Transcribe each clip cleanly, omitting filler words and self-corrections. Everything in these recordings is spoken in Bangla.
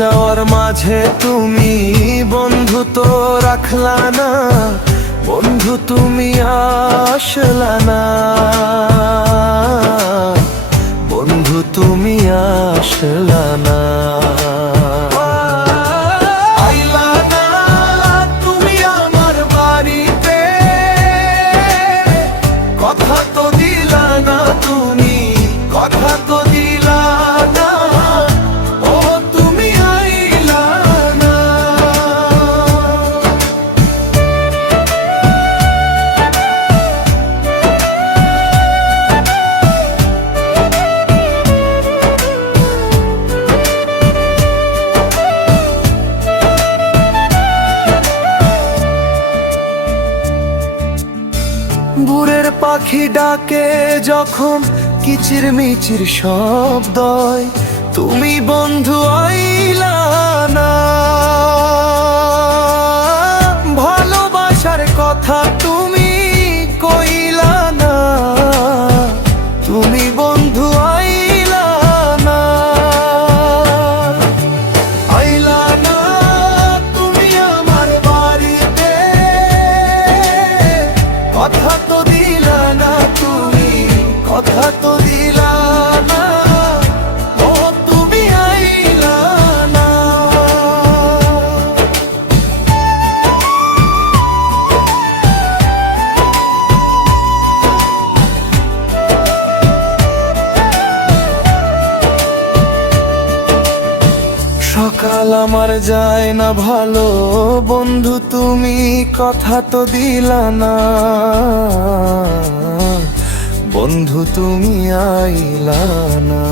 যাওয়ার মাঝে তুমি বন্ধু তো রাখলা না, বন্ধু তুমি আসলা না, বন্ধু তুমি আসলা না। আইলা না তুমি আমার বাড়িতে, কথা তো দিলা না তুমি, কথা তো দিলা না, ও তুমি আইলা না। ভোরের পাখি ডাকে যখন কিচির মিচির শব্দ, তুমি বন্ধু আইলা না। ভালোবাসার কথা তুমি কইলা না, তুমি বন্ধু আইলা না। আইলা না তুমি আমার বাড়িতে, কথা তো দিলা না তুমি, কথা তো দিলা না, ও তুমি আইলা না। সকাল আমার যায় না ভালো, বন্ধু তুমি কথা তো দিলা না, বন্ধু তুমি আইলা না।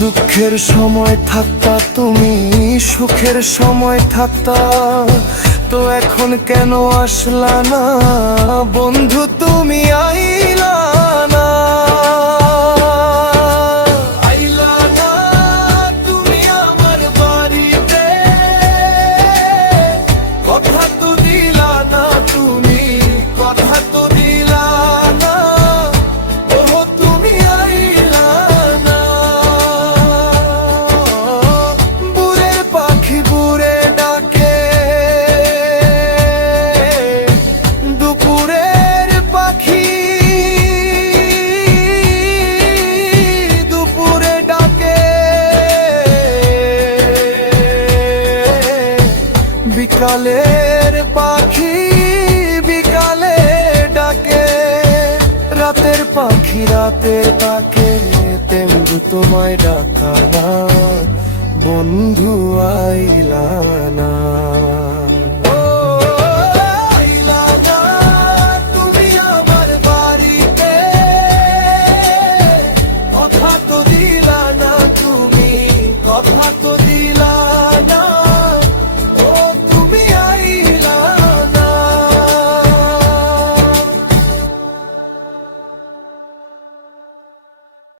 দুঃখের সময় থাকতা তুমি, সুখের সময় থাকতা, তো এখন কেন আসলা না, বন্ধু তুমি আইলা না। আইলা না তুমি আমার বাড়িতে, কথা তো দিলা না তুমি, কথা তো দিলা না, ও তুমি আইলা না। বুড়ের পাখি বুড়ে ডাকে, দুপুরের পাখি দুপুরে ডাকে, বিকালের পাখি বিকালে ডাকে, রাতের পাখি রাতে ডাকে, তেমনি তোমায় ডাকা না, বন্ধু আইলা না।